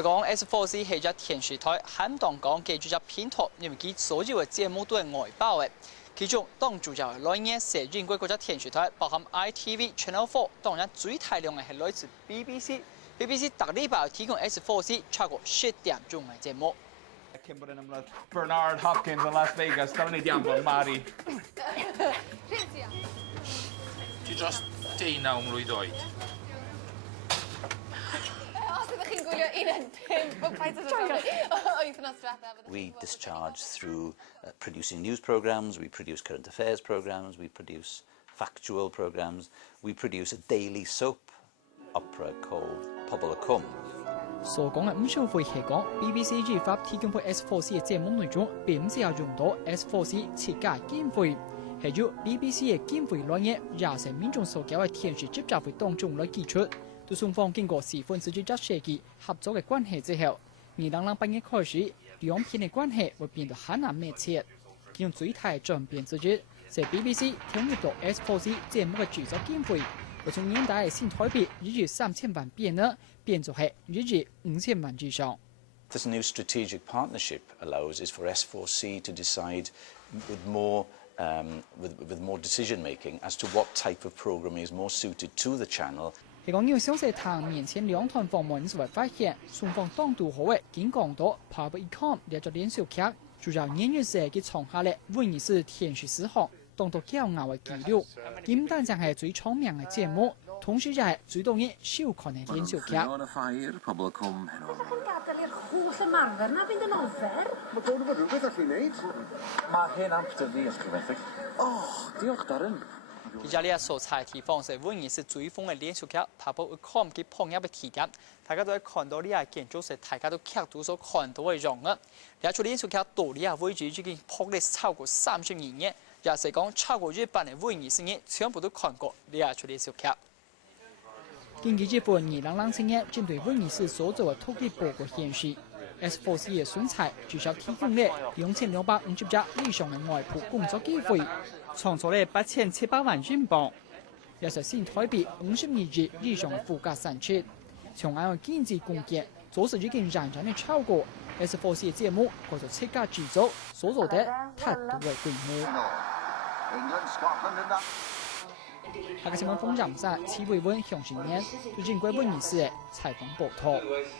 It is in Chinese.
我讲 S4C 係只電視台響當港嘅主隻片圖，因為佢所有嘅節目都係外包嘅。其中當主要來年攝影過嗰隻電視台，包含 ITV Channel 4，當然最大量嘅係來自 BBC。BBC 特禮拜提供 S4C 超過10點鐘嘅節目。Bernard Hopkins in Las Vegas, stanno nei diavoli, Mari. Ti just teina ymlwyddoed. We discharge through producing news programmes, we produce current affairs programmes, we produce factual programmes, we produce a daily soap opera called Pobl y Cwm. 所講嘅唔少會係講 BBC 依法提供俾 S4C 嘅節目內容，並唔是要用到 S4C 設計經費，係要 BBC 嘅經費來源也是民眾所交嘅電視節集會當中來寄出。對雙方經過4分之幾設計合作嘅關係之後，2008年開始，兩邊嘅關係會變得很難密切。其中最大嘅轉變之一係 BBC 投入到 S4C 節目嘅製作經費。會從年代新台幣日3000萬變呢，變做係日5000萬以上。This new strategic partnership allows is for S4C to decide with more decision making as to what type of programming is more suited to the channel. 係講要消息談面前兩團訪問時會發現，雙方當度好嘅經講到 Pobl y Cwm 列咗連續劇，主要演員係佢創下咧威尼斯電視史上當到驕傲嘅紀錄。唔單止係最聰明嘅節目，同時就係最多人收看嘅連續劇。Pobl y Cwm heno. Gadael i'r holl ymarfer 'na fynd yn ofer. Mae dod o fod rhywbeth allu wneud. Mae hen amser ni ysgrifennu. Diolch Darren. 意大利所在地方是威尼斯最風嘅連續劇 Pobl y Cwm 嘅碰入嘅地點，大家都係看到呢個建築是大家都劇組所看到嘅樣嘅。呢出連續劇到呢個位置已經拍咗超過32年，也是講超過日本嘅威尼斯人全部都看過呢出連續劇。根據日本2007年針對威尼斯所做嘅統計報告顯示 ，S4C 嘅選材至少提供了2250隻以上嘅外部工作機會，創造了8700萬英鎊，也是新台幣52億以上嘅附加產出。從按經濟貢獻，做事已經冉冉地超過 S4C 嘅節目或者設計製作所做的太多嘅規模。下個新聞風站在7月份向前年，最近歸威尼斯嘅採訪報道。